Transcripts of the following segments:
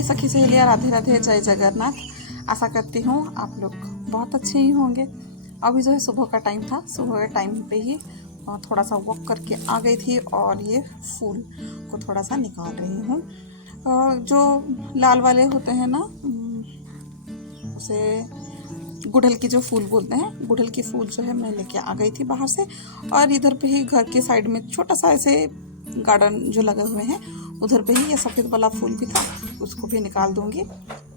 मेरी सखी सहेलियाँ, राधे राधे, जय जगन्नाथ। आशा करती हूँ आप लोग बहुत अच्छे ही होंगे। अभी जो है सुबह का टाइम था, सुबह के टाइम पे ही थोड़ा सा वॉक करके आ गई थी और ये फूल को थोड़ा सा निकाल रही हूँ। जो लाल वाले होते हैं ना, उसे गुड़हल की जो फूल बोलते हैं, गुड़हल की फूल जो है मैं लेके आ गई थी बाहर से। और इधर पे ही घर के साइड में छोटा सा ऐसे गार्डन जो लगे हुए हैं, उधर पे ही ये सफ़ेद वाला फूल भी था, उसको भी निकाल दूंगी।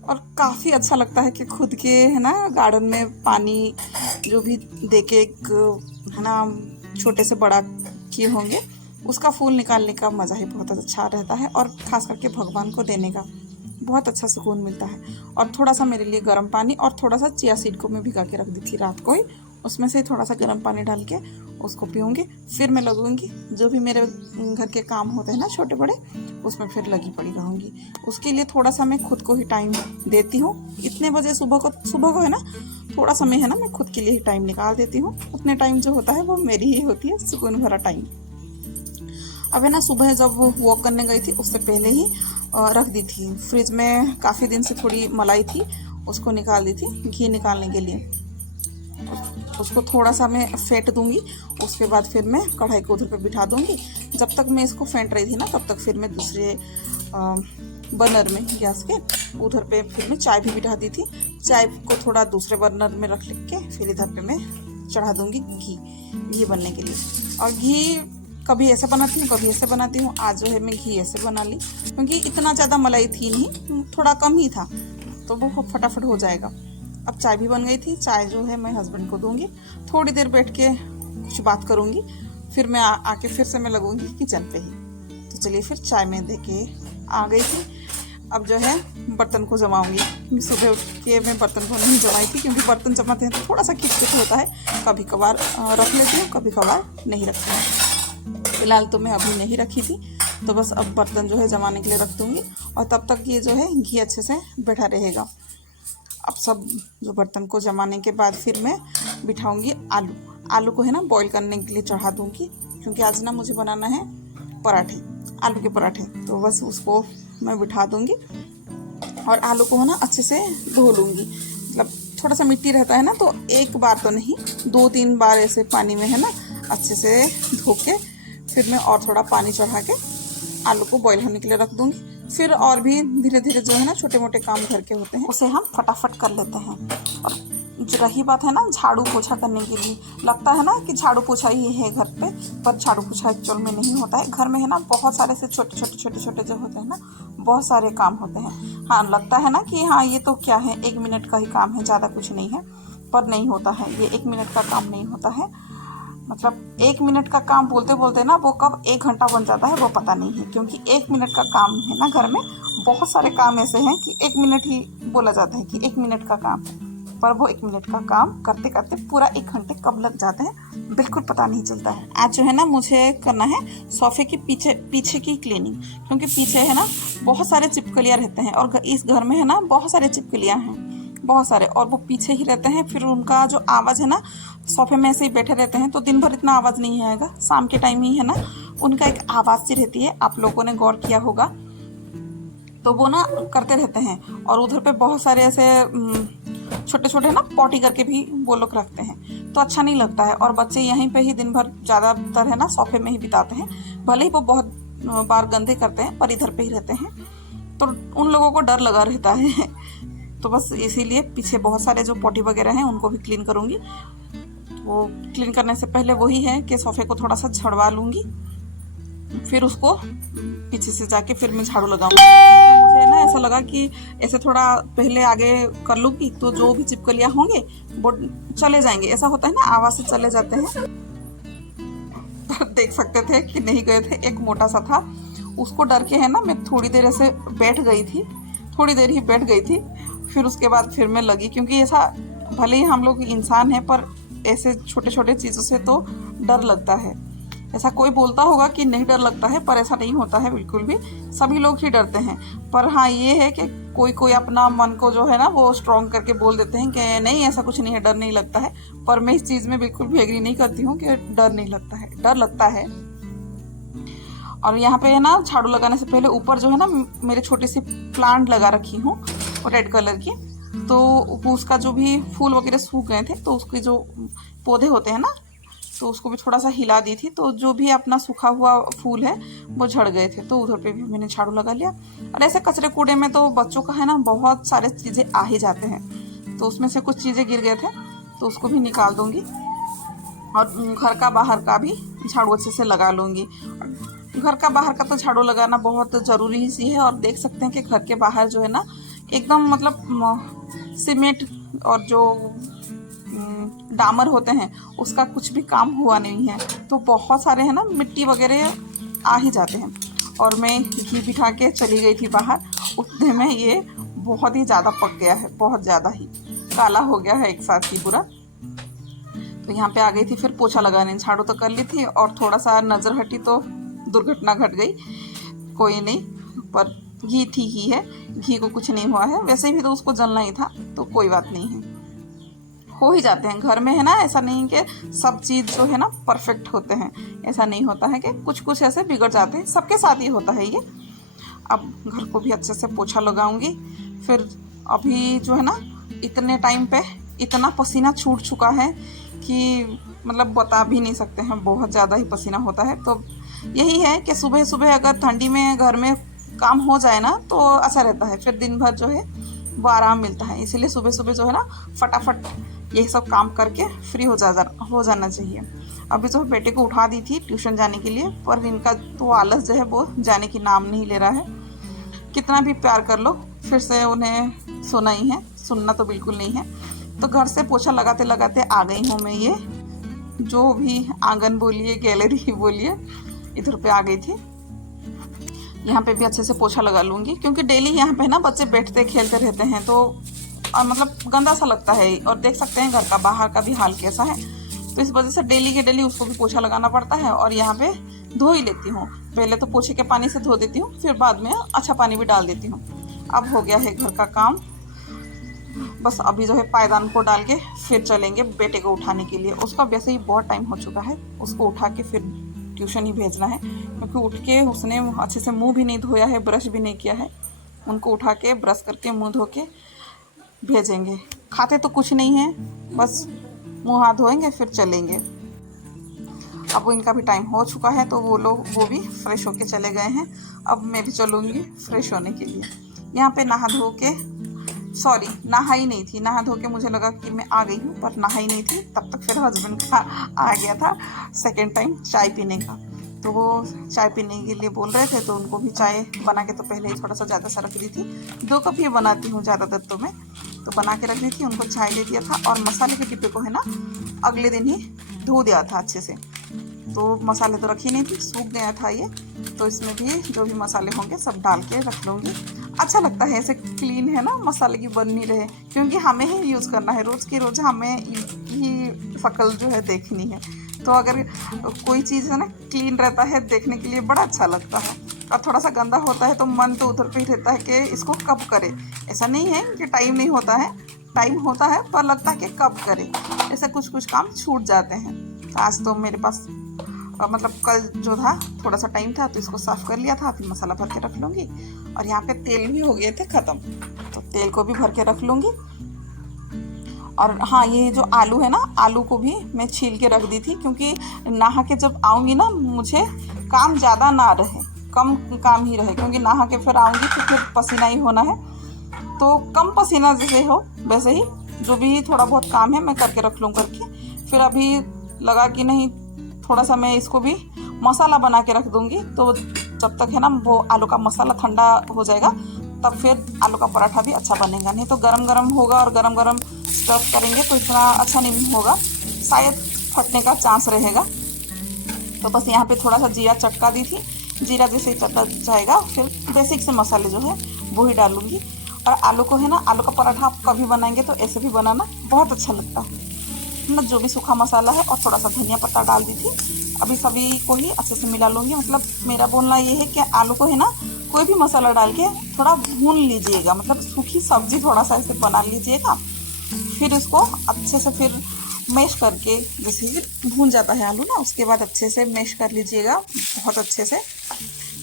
और काफ़ी अच्छा लगता है कि खुद के है ना गार्डन में पानी जो भी दे के एक है ना छोटे से बड़ा किए होंगे, उसका फूल निकालने का मज़ा ही बहुत अच्छा रहता है। और ख़ास करके भगवान को देने का बहुत अच्छा सुकून मिलता है। और थोड़ा सा मेरे लिए गर्म पानी और थोड़ा सा चिया सीड को मैं भिगा के रख दी थी रात को ही, उसमें से थोड़ा सा गर्म पानी डाल के उसको पीऊँगी। फिर मैं लगूँगी जो भी मेरे घर के काम होते हैं ना छोटे बड़े, उसमें फिर लगी पड़ी रहूँगी। उसके लिए थोड़ा सा मैं खुद को ही टाइम देती हूँ। इतने बजे सुबह को है ना थोड़ा समय है ना मैं खुद के लिए ही टाइम निकाल देती हूँ। उतने टाइम जो होता है वो मेरी ही होती है, सुकून भरा टाइम। अब है ना सुबह जब वॉक करने गई थी उससे पहले ही रख दी थी फ्रिज में। काफ़ी दिन से थोड़ी मलाई थी, उसको निकाल दी थी घी निकालने के लिए। उसको थोड़ा सा मैं फेंट दूंगी, उसके बाद फिर मैं कढ़ाई को उधर पे बिठा दूंगी। जब तक मैं इसको फेंट रही थी ना तब तक फिर मैं दूसरे बर्नर में गैस के उधर पे फिर मैं चाय भी बिठा दी थी। चाय को थोड़ा दूसरे बर्नर में रख के फिर इधर पे मैं चढ़ा दूंगी घी बनने के लिए। और घी कभी ऐसे बनाती हूँ कभी ऐसे बनाती हूँ। आज जो है मैं घी ऐसे बना ली क्योंकि इतना ज़्यादा मलाई थी नहीं, थोड़ा कम ही था, तो वो फटाफट हो जाएगा। अब चाय भी बन गई थी, चाय जो है मैं हस्बैंड को दूंगी। थोड़ी देर बैठ के कुछ बात करूंगी, फिर मैं आके फिर से मैं लगूंगी किचन पे ही। तो चलिए फिर चाय में दे के आ गई थी। अब जो है बर्तन को जमाऊंगी। सुबह उठ के मैं बर्तन को नहीं जमाई थी क्योंकि बर्तन जमाते हैं तो थोड़ा सा किचकिच होता है। कभी कभार रख लेती हूँ, कभी कभार नहीं रखती हूँ। फिलहाल तो मैं अभी नहीं रखी थी, तो बस अब बर्तन जो है जमाने के लिए रख दूँगी। और तब तक ये जो है घी अच्छे से बैठा रहेगा। अब सब जो बर्तन को जमाने के बाद फिर मैं बिठाऊंगी आलू को है ना बॉईल करने के लिए चढ़ा दूंगी, क्योंकि आज ना मुझे बनाना है पराठे, आलू के पराठे। तो बस उसको मैं बिठा दूंगी और आलू को है ना अच्छे से धो लूँगी। मतलब थोड़ा सा मिट्टी रहता है ना, तो एक बार तो नहीं 2-3 बार ऐसे पानी में है ना अच्छे से धो के फिर मैं और थोड़ा पानी चढ़ा के आलू को बॉईल होने के लिए रख दूंगी। फिर और भी धीरे धीरे जो है ना छोटे मोटे काम घर के होते हैं उसे हम फटाफट कर लेते हैं। और जो रही बात है ना झाड़ू पोछा करने के लिए, लगता है ना कि झाड़ू पोछा ही है घर पे, पर झाड़ू पोछा एक्चुअल में नहीं होता है। घर में है ना बहुत सारे से छोटे छोटे जो होते हैं ना, बहुत सारे काम होते हैं। हाँ लगता है ना कि हाँ ये तो क्या है 1 मिनट का ही काम है, ज़्यादा कुछ नहीं है, पर नहीं होता है। ये 1 मिनट का काम नहीं होता है। मतलब 1 मिनट का काम बोलते बोलते ना वो कब 1 घंटा बन जाता है वो पता नहीं है। क्योंकि 1 मिनट का काम है ना, घर में बहुत सारे काम ऐसे हैं कि 1 मिनट ही बोला जाता है कि 1 मिनट का काम है, पर वो 1 मिनट का काम करते करते पूरा 1 घंटे कब लग जाते हैं बिल्कुल पता नहीं चलता है। आज जो है ना मुझे करना है सोफे के पीछे की क्लीनिंग, क्योंकि पीछे है ना बहुत सारे चिपकलियाँ रहते हैं। और इस घर में है ना बहुत सारे चिपकलियाँ हैं, बहुत सारे, और वो पीछे ही रहते हैं। फिर उनका जो आवाज़ है ना, सोफे में ऐसे ही बैठे रहते हैं तो दिन भर इतना आवाज़ नहीं आएगा, शाम के टाइम ही है ना उनका एक आवाज़ सी रहती है। आप लोगों ने गौर किया होगा, तो वो ना करते रहते हैं। और उधर पे बहुत सारे ऐसे छोटे छोटे ना पॉटी करके भी वो लोग रखते हैं, तो अच्छा नहीं लगता है। और बच्चे यहीं पे ही दिन भर ज़्यादातर है ना सोफे में ही बिताते हैं। भले ही वो बहुत बार गंदे करते हैं पर इधर पे ही रहते हैं, तो उन लोगों को डर लगा रहता है। तो बस इसीलिए पीछे बहुत सारे जो पॉटी वगैरह हैं उनको भी क्लीन करूँगी। वो क्लीन करने से पहले वही है कि सोफे को थोड़ा सा झड़वा लूँगी, फिर उसको पीछे से जाके फिर मैं झाड़ू लगाऊंगी। मुझे ना ऐसा लगा कि ऐसे थोड़ा पहले आगे कर लूँगी तो जो भी चिपकलियाँ होंगे वो चले जाएंगे। ऐसा होता है ना आवाज़ से चले जाते हैं। देख सकते थे कि नहीं गए थे, एक मोटा सा था, उसको डर के है ना मैं थोड़ी देर ऐसे बैठ गई थी, थोड़ी देर ही बैठ गई थी। फिर उसके बाद फिर मैं लगी, क्योंकि ऐसा भले ही हम लोग इंसान हैं पर ऐसे छोटे छोटे चीज़ों से तो डर लगता है। ऐसा कोई बोलता होगा कि नहीं डर लगता है, पर ऐसा नहीं होता है बिल्कुल भी, सभी लोग ही डरते हैं। पर हाँ ये है कि कोई अपना मन को जो है ना वो स्ट्रॉन्ग करके बोल देते हैं कि नहीं ऐसा कुछ नहीं है, डर नहीं लगता है। पर मैं इस चीज़ में बिल्कुल भी एग्री नहीं करती हूँ कि डर नहीं लगता है, डर लगता है। और यहाँ पे है ना झाड़ू लगाने से पहले ऊपर जो है ना मेरे छोटी सी प्लांट लगा रखी हूँ रेड कलर की, तो उसका जो भी फूल वगैरह सूख गए थे तो उसके जो पौधे होते हैं ना तो उसको भी थोड़ा सा हिला दी थी, तो जो भी अपना सूखा हुआ फूल है वो झड़ गए थे, तो उधर पे भी मैंने झाड़ू लगा लिया। और ऐसे कचरे कूड़े में तो बच्चों का है ना बहुत सारे चीज़ें आ ही जाते हैं, तो उसमें से कुछ चीज़ें गिर गए थे तो उसको भी निकाल दूंगी और घर का बाहर का भी झाड़ू अच्छे से लगा लूँगी। घर का बाहर का तो झाड़ू लगाना बहुत ज़रूरी ही है। और देख सकते हैं कि घर के बाहर जो है ना एकदम मतलब सीमेंट और जो डामर होते हैं उसका कुछ भी काम हुआ नहीं है, तो बहुत सारे है ना मिट्टी वगैरह आ ही जाते हैं। और मैं घी बिठा के चली गई थी बाहर, उतने में ये बहुत ही ज़्यादा पक गया है, बहुत ज़्यादा ही काला हो गया है एक साथ ही पूरा। तो यहाँ पे आ गई थी फिर पोछा लगाने, झाड़ू तो कर ली थी और थोड़ा सा नज़र हटी तो दुर्घटना घट गई। कोई नहीं, पर घी ठीक ही है, घी को कुछ नहीं हुआ है, वैसे भी तो उसको जलना ही था, तो कोई बात नहीं है, हो ही जाते हैं घर में है ना। ऐसा नहीं कि सब चीज़ जो है ना परफेक्ट होते हैं, ऐसा नहीं होता है कि कुछ कुछ ऐसे बिगड़ जाते हैं, सबके साथ ही होता है ये। अब घर को भी अच्छे से पोछा लगाऊंगी। फिर अभी जो है ना इतने टाइम पे इतना पसीना छूट चुका है कि मतलब बता भी नहीं सकते हैं, बहुत ज़्यादा ही पसीना होता है। तो यही है कि सुबह सुबह अगर ठंडी में घर में काम हो जाए ना तो अच्छा रहता है, फिर दिन भर जो है वो आराम मिलता है। इसीलिए सुबह सुबह जो है ना फटाफट ये सब काम करके फ्री हो जाना चाहिए। अभी तो बेटे को उठा दी थी ट्यूशन जाने के लिए, पर इनका तो आलस जो है वो जाने की नाम नहीं ले रहा है। कितना भी प्यार कर लो फिर से उन्हें सोना ही है, सुनना तो बिल्कुल नहीं है। तो घर से पोछा लगाते लगाते आ गई हूँ मैं, ये जो भी आंगन बोलिए गैलरी बोलिए, इधर पे आ गई थी। यहाँ पे भी अच्छे से पोछा लगा लूँगी क्योंकि डेली यहाँ पे ना बच्चे बैठते खेलते रहते हैं, तो मतलब गंदा सा लगता है। और देख सकते हैं घर का बाहर का भी हाल कैसा है, तो इस वजह से डेली के डेली उसको भी पोछा लगाना पड़ता है। और यहाँ पे धो ही लेती हूँ, पहले तो पोछे के पानी से धो देती हूँ, फिर बाद में अच्छा पानी भी डाल देती हूँ। अब हो गया है घर का काम, बस अभी जो है पायदान को डाल के फिर चलेंगे बेटे को उठाने के लिए। उसका वैसे ही बहुत टाइम हो चुका है, उसको उठा के फिर ट्यूशन ही भेजना है, क्योंकि उठ के उसने अच्छे से मुंह भी नहीं धोया है, ब्रश भी नहीं किया है। उनको उठा के ब्रश करके मुंह धो के भेजेंगे। खाते तो कुछ नहीं है, बस मुंह हाथ धोएंगे फिर चलेंगे। अब इनका भी टाइम हो चुका है तो वो भी फ्रेश होके चले गए हैं। अब मैं भी चलूँगी फ्रेश होने के लिए। यहाँ पे नहा धो के, सॉरी नहा ही नहीं थी, नहा धो के मुझे लगा कि मैं आ गई हूँ, पर नहा ही नहीं थी। तब तक फिर हस्बैंड का आ गया था सेकेंड टाइम चाय पीने का, तो वो चाय पीने के लिए बोल रहे थे, तो उनको भी चाय बना के तो पहले ही थोड़ा सा ज़्यादा सा रख दी थी। 2 कप ही बनाती हूँ ज़्यादातर तो मैं, तो बना के रख दी थी, उनको चाय दे दिया था। और मसाले के डिब्बे को है ना अगले दिन ही धो दिया था अच्छे से, तो मसाले तो रखी नहीं थी, सूख गया था ये। तो इसमें भी जो भी मसाले होंगे सब डाल के रख लूँगी। अच्छा लगता है ऐसे क्लीन है ना, मसाले की बन नहीं रहे, क्योंकि हमें ही यूज़ करना है, रोज़ की रोज़ हमें ही शक्ल जो है देखनी है। तो अगर कोई चीज़ है ना क्लीन रहता है देखने के लिए बड़ा अच्छा लगता है, और थोड़ा सा गंदा होता है तो मन तो उधर पे ही रहता है कि इसको कब करे। ऐसा नहीं है कि टाइम नहीं होता है, टाइम होता है, पर लगता है कि कब करे, ऐसे कुछ कुछ काम छूट जाते हैं। तो आज तो मेरे पास मतलब कल जो था थोड़ा सा टाइम था तो इसको साफ़ कर लिया था, फिर मसाला भर के रख लूँगी। और यहाँ पे तेल भी हो गए थे ख़त्म, तो तेल को भी भर के रख लूँगी। और हाँ, ये जो आलू है ना, आलू को भी मैं छील के रख दी थी, क्योंकि नहा के जब आऊँगी ना मुझे काम ज़्यादा ना रहे, कम काम ही रहे, क्योंकि नहा के फिर आऊँगी तो फिर पसीना ही होना है। तो कम पसीना जैसे हो वैसे ही जो भी थोड़ा बहुत काम है मैं करके रख लूँ करके। फिर अभी लगा कि नहीं, थोड़ा सा मैं इसको भी मसाला बना के रख दूँगी, तो जब तक है ना वो आलू का मसाला ठंडा हो जाएगा तब फिर आलू का पराठा भी अच्छा बनेगा। नहीं तो गरम गरम होगा और गरम गरम स्टफ करेंगे तो इतना अच्छा नहीं होगा, शायद फटने का चांस रहेगा। तो बस यहाँ पे थोड़ा सा जीरा चटका दी थी, जीरा जैसे ही चटक जाएगा फिर बेसिक से मसाले जो है वो ही डालूँगी। और आलू को है ना, आलू का पराठा आप कभी बनाएंगे तो ऐसे भी बनाना, बहुत अच्छा लगता है ना। जो भी सूखा मसाला है और थोड़ा सा धनिया पत्ता डाल दी थी। अभी सभी को ही अच्छे से मिला लूँगी। मतलब मेरा बोलना ये है कि आलू को है ना कोई भी मसाला डाल के थोड़ा भून लीजिएगा, मतलब सूखी सब्जी थोड़ा सा ऐसे बना लीजिएगा, फिर उसको अच्छे से फिर मैश करके, जैसे ही भून जाता है आलू ना उसके बाद अच्छे से मैश कर लीजिएगा बहुत अच्छे से।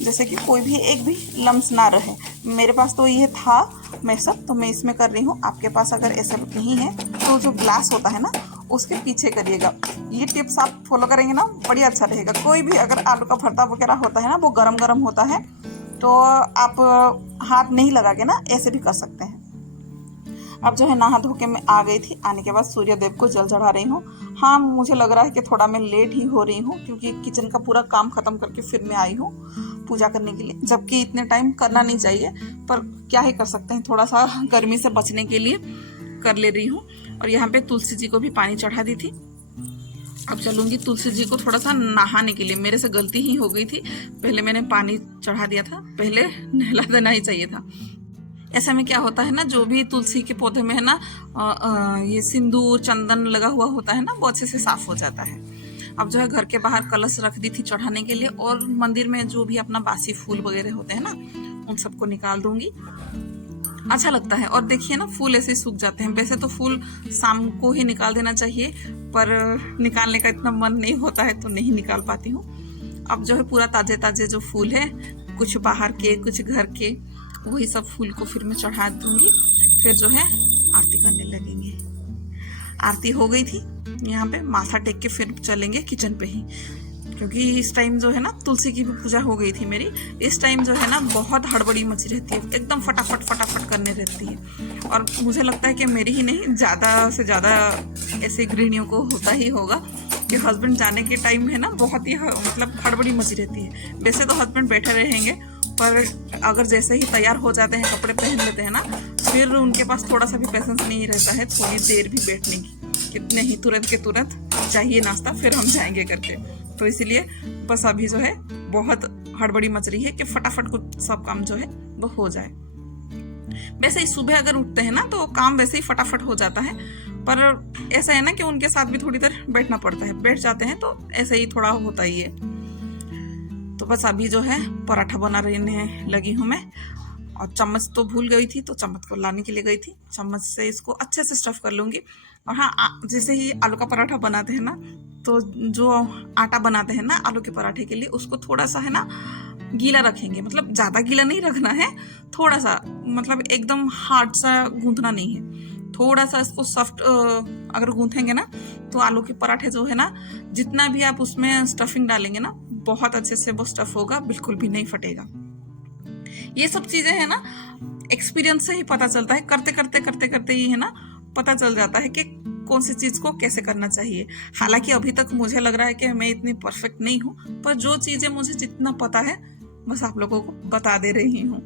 जैसे कि कोई भी एक भी लम्स ना रहे। मेरे पास तो ये था मैशअप, तो मैं इसमें कर रही हूँ। आपके पास अगर ऐसा नहीं है तो जो ग्लास होता है ना उसके पीछे करिएगा। ये टिप्स आप फॉलो करेंगे ना, बढ़िया अच्छा रहेगा। कोई भी अगर आलू का भरता वगैरह होता है ना, वो गरम गरम होता है, तो आप हाथ नहीं लगा के ना ऐसे भी कर सकते हैं। अब जो है नहा धो के मैं आ गई थी। आने के बाद सूर्य देव को जल चढ़ा रही हूँ। हाँ, मुझे लग रहा है कि थोड़ा मैं लेट ही हो रही हूँ, क्योंकि किचन का पूरा काम ख़त्म करके फिर मैं आई हूँ पूजा करने के लिए, जबकि इतने टाइम करना नहीं चाहिए, पर क्या ही कर सकते हैं, थोड़ा सा गर्मी से बचने के लिए कर ले रही हूँ। और यहाँ पे तुलसी जी को भी पानी चढ़ा दी थी। अब चलूँगी तुलसी जी को थोड़ा सा नहाने के लिए। मेरे से गलती ही हो गई थी, पहले मैंने पानी चढ़ा दिया था, पहले नहला देना ही चाहिए था। ऐसे में क्या होता है ना, जो भी तुलसी के पौधे में है ना ये सिंदूर चंदन लगा हुआ होता है ना, वो अच्छे से साफ हो जाता है। अब जो है घर के बाहर कलश रख दी थी चढ़ाने के लिए, और मंदिर में जो भी अपना बासी फूल वगैरह होते हैं ना, उन सबको निकाल दूंगी। अच्छा लगता है। और देखिए ना, फूल ऐसे ही सूख जाते हैं। वैसे तो फूल शाम को ही निकाल देना चाहिए, पर निकालने का इतना मन नहीं होता है तो नहीं निकाल पाती हूँ। अब जो है पूरा ताजे ताजे जो फूल है, कुछ बाहर के कुछ घर के, वही सब फूल को फिर मैं चढ़ा दूंगी। फिर जो है आरती करने लगेंगे। आरती हो गई थी, यहाँ पे माथा टेक के फिर चलेंगे किचन पे ही, क्योंकि इस टाइम जो है ना तुलसी की भी पूजा हो गई थी मेरी। इस टाइम जो है ना बहुत हड़बड़ी मची रहती है, एकदम फटाफट फटाफट करने रहती है। और मुझे लगता है कि मेरी ही नहीं, ज़्यादा से ज़्यादा ऐसे गृहिणियों को होता ही होगा कि हस्बैंड जाने के टाइम है ना बहुत ही मतलब हड़बड़ी मची रहती है। वैसे तो हस्बैंड बैठे रहेंगे, पर अगर जैसे ही तैयार हो जाते हैं, कपड़े पहन लेते हैं ना, फिर उनके पास थोड़ा सा भी पेशेंस नहीं रहता है थोड़ी देर भी बैठने की। कितने ही तुरंत के तुरंत चाहिए नाश्ता, फिर हम जाएंगे करके। तो इसीलिए बस अभी जो है बहुत हड़बड़ी मच रही है कि फटाफट कुछ सब काम जो है वो हो जाए। वैसे ही सुबह अगर उठते हैं ना तो काम वैसे ही फटाफट हो जाता है, पर ऐसा है ना कि उनके साथ भी थोड़ी देर बैठना पड़ता है। बैठ जाते हैं तो ऐसे ही थोड़ा होता ही है। तो बस अभी जो है पराठा बना रहने लगी हूँ मैं। और चम्मच तो भूल गई थी, तो चम्मच को लाने के लिए गई थी। चम्मच से इसको अच्छे से स्टफ कर लूँगी। और हाँ, जैसे ही आलू का पराठा बनाते हैं ना, तो जो आटा बनाते हैं ना आलू के पराठे के लिए, उसको थोड़ा सा है ना गीला रखेंगे। मतलब ज़्यादा गीला नहीं रखना है, थोड़ा सा, मतलब एकदम हार्ड सा गूंथना नहीं है। थोड़ा सा इसको सॉफ्ट अगर गूंथेंगे ना, तो आलू के पराठे जो है ना, जितना भी आप उसमें स्टफिंग डालेंगे ना, बहुत अच्छे से वो स्टफ होगा, बिल्कुल भी नहीं फटेगा। ये सब चीजें है ना एक्सपीरियंस से ही पता चलता है। करते करते करते करते ही है ना पता चल जाता है कि कौन सी चीज को कैसे करना चाहिए। हालांकि अभी तक मुझे लग रहा है कि मैं इतनी परफेक्ट नहीं हूँ, पर जो चीजें मुझे जितना पता है बस आप लोगों को बता दे रही हूँ।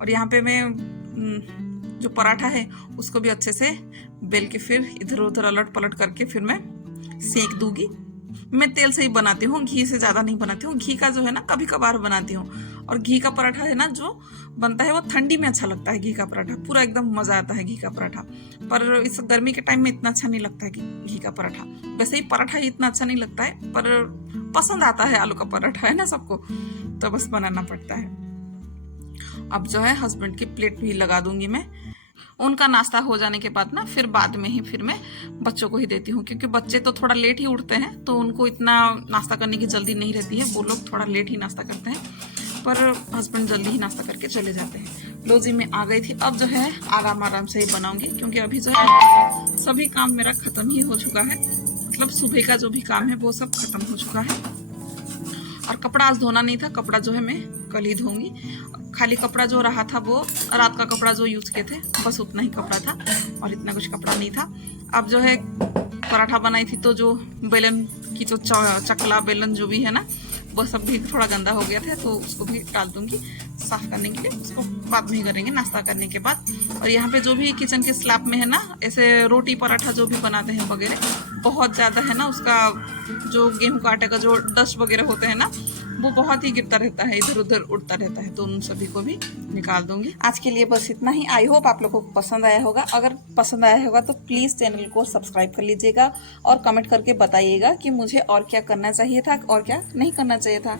और यहाँ पे मैं जो पराठा है उसको भी अच्छे से बेल के फिर इधर उधर अलट पलट करके फिर मैं सेक दूंगी। मैं तेल से ही बनाती हूँ, घी से ज़्यादा नहीं बनाती हूँ। घी का जो है ना कभी कभार बनाती हूँ। और घी का पराठा है ना जो बनता है वो ठंडी में अच्छा लगता है। घी का पराठा पूरा एकदम मज़ा आता है घी का पराठा। पर इस गर्मी के टाइम में इतना अच्छा नहीं लगता है घी का पराठा। वैसे ही पराठा ही इतना अच्छा नहीं लगता है, पर पसंद आता है आलू का पराठा है ना सबको, तो बस बनाना पड़ता है। अब जो है हस्बैंड की प्लेट भी लगा दूंगी मैं। उनका नाश्ता हो जाने के बाद ना फिर बाद में ही फिर मैं बच्चों को ही देती हूँ, क्योंकि बच्चे तो थोड़ा लेट ही उठते हैं, तो उनको इतना नाश्ता करने की जल्दी नहीं रहती है। वो लोग थोड़ा लेट ही नाश्ता करते हैं, पर हस्बैंड जल्दी ही नाश्ता करके चले जाते हैं। लो जी, मैं आ गई थी। अब जो है आराम आराम से ही बनाऊंगी, क्योंकि अभी जो है सभी काम मेरा ख़त्म ही हो चुका है। मतलब सुबह का जो भी काम है वो सब खत्म हो चुका है। और कपड़ा आज धोना नहीं था, कपड़ा जो है मैं कल ही धोऊंगी। खाली कपड़ा जो रहा था वो रात का कपड़ा जो यूज़ किए थे, बस उतना ही कपड़ा था और इतना कुछ कपड़ा नहीं था। अब जो है पराठा बनाई थी, तो जो बेलन की जो चकला बेलन जो भी है ना, वो सब भी थोड़ा गंदा हो गया था, तो उसको भी डाल दूंगी साफ करने के लिए। उसको बाद में ही करेंगे नाश्ता करने के बाद। और यहाँ पे जो भी किचन के स्लैब में है ना, ऐसे रोटी पराठा जो भी बनाते हैं वगैरह, बहुत ज़्यादा है ना उसका जो गेहूं का आटे का जो डस्ट वगैरह होते हैं ना, वो बहुत ही गिरता रहता है, इधर उधर उड़ता रहता है, तो उन सभी को भी निकाल दूंगी। आज के लिए बस इतना ही। आई होप आप लोगों को पसंद आया होगा। अगर पसंद आया होगा तो प्लीज़ चैनल को सब्सक्राइब कर लीजिएगा और कमेंट करके बताइएगा कि मुझे और क्या करना चाहिए था और क्या नहीं करना चाहिए था।